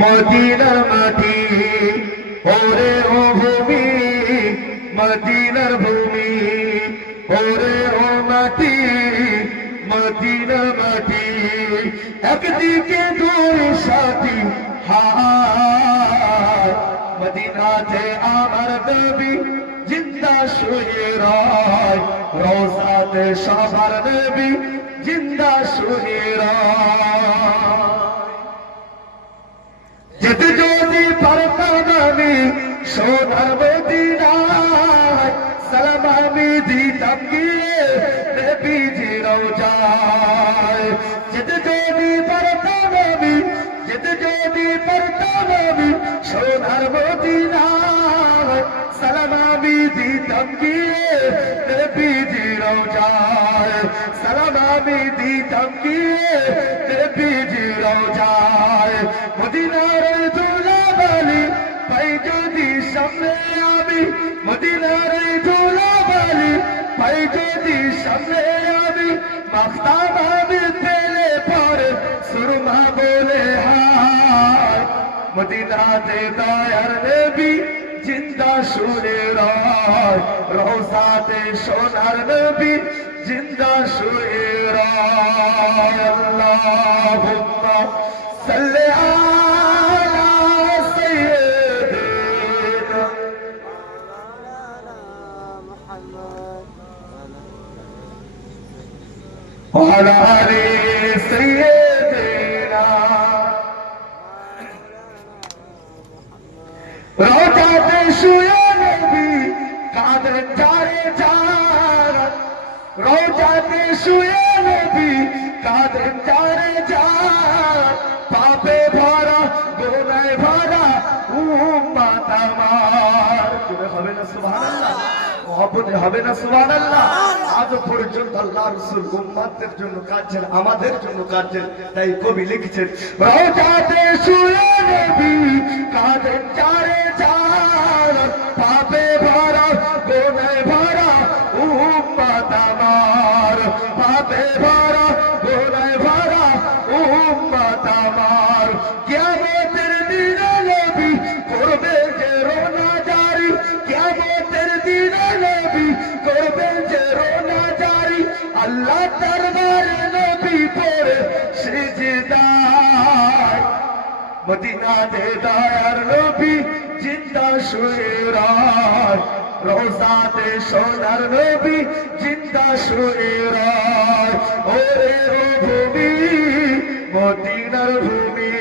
মদিনার মাটি, ওরে ও ভূমি মদিনার ভূমি, ওরে ও মাটি মদিনার মাটি। একদিকে দুই সাথী হায়, মদিনাতে আমার নবী জিন্দা শুয়ে রয়, রওজাতে সবার নবী জিন্দা শুয়ে রয়। যেতে যদি পারতাম আমি সোনার মদিনায়, সালাম আমি দিতাম গিয়ে নবীজি রওজায়। যেতে যদি পারতাম আমি, যেতে যদি পারতাম আমি সোনার মদিনায়, সালাম আমি দিতাম গিয়ে নবীজি রওজায়। সালাম আমি দিতাম গিয়ে নবীজি রওজায়। মদিনার ধুলাবালি পাই যদি সামনে আমি, মদিনার ধুলাবালি পাই যদি সামনে আমি, মাখতাম আমি পেলে পরে সুরমা বলে হায়। মদিনাতে দয়ার নবী জিন্দা শুয়ে রয়, রওজাতে সোনার নবী জিন্দা শুয়ে রয়। আল্লাহুম্মা সাল্লি আলা সাইয়্যিদিনা ওয়া আলা আলি সাইয়্যিদিনা। রওজাতে শুয়ে নবী কাঁদেন যারে যার, রওজাতে শুয়ে নবী কাঁদেন যারে যার, পাপে ভরা গুনাহে ভরা উম্মত আমার। হবে না সুবহানাল্লাহ, মহব্বতে হবে না সুবহানাল্লাহ। আজ পর্যন্ত আল্লাহ রাসূল উম্মতের জন্য কাঁদছেন, আমাদের জন্য কাঁদছেন। তাই কবি লিখছেন, রওজাতে শুয়ে নবী কাঁদেন যারে যার, পাপে ভরা গুনাহে ভরা উম্মত আমার, পাপে ভরা গুনাহে ভরা উম্মত আমার। কিয়ামতের দিনে নবী করবে যে রোনা জারি, কিয়ামতের দিনে নবী করবে যে রোনা জারি, আল্লাহ দরবারে নবী পড়ে সিজদায়। মদিনাতে দয়ার নবী জিন্দা শুয়ে রয়, রওজাতে সোনার নবী জিন্দা শুয়ে রয়, ওরে ও ভূমি মদিনার ভূমি।